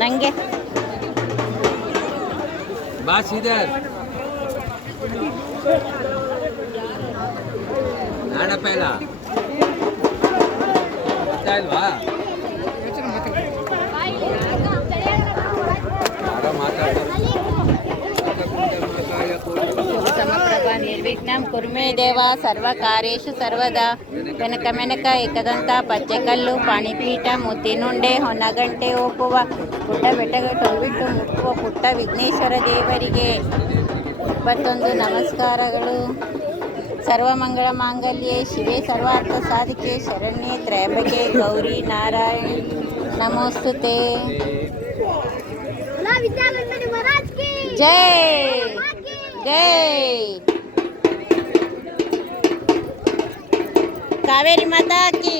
ನಂಗೆ ಬಾಸ್ ಇದೆ ನಾಡಪ್ಪ ಇಲ್ಲ ಇಲ್ವಾ ಸಮಪ್ರಭಾ ನಿರ್ವಿಘ್ನಂ ಕುರ್ಮೇ ದೇವ ಸರ್ವಕಾರ್ಯೇಷು ಸರ್ವದಾ ಕನಕ ಮೆನಕ ಏಕದಂತ ಪಚ್ಚೆಕಲ್ಲು ಪಾಣಿಪೀಠ ಮುತ್ತಿನುಂಡೆ ಹೊನ್ನಗಂಟೆ ಒಪ್ಪುವ ಪುಟ್ಟ ಬೆಟ್ಟಗಳು ತೊಂಬಿಟ್ಟು ಮುಟ್ಟುವ ಪುಟ್ಟ ವಿಘ್ನೇಶ್ವರ ದೇವರಿಗೆ 21 ನಮಸ್ಕಾರಗಳು. ಸರ್ವಮಂಗಳ ಮಾಂಗಲ್ಯೆ ಶಿವೆ ಸರ್ವಾರ್ಥ ಸಾಧಿಕೆ ಶರಣ್ಯೆ ತ್ರಯಂಬಕೆ ಗೌರಿ ನಾರಾಯಣಿ ನಮೋಸ್ತುತೆ. ಜೈ ಜೈ ಕಾವೇರಿ ಮಾತಾ ಕಿ.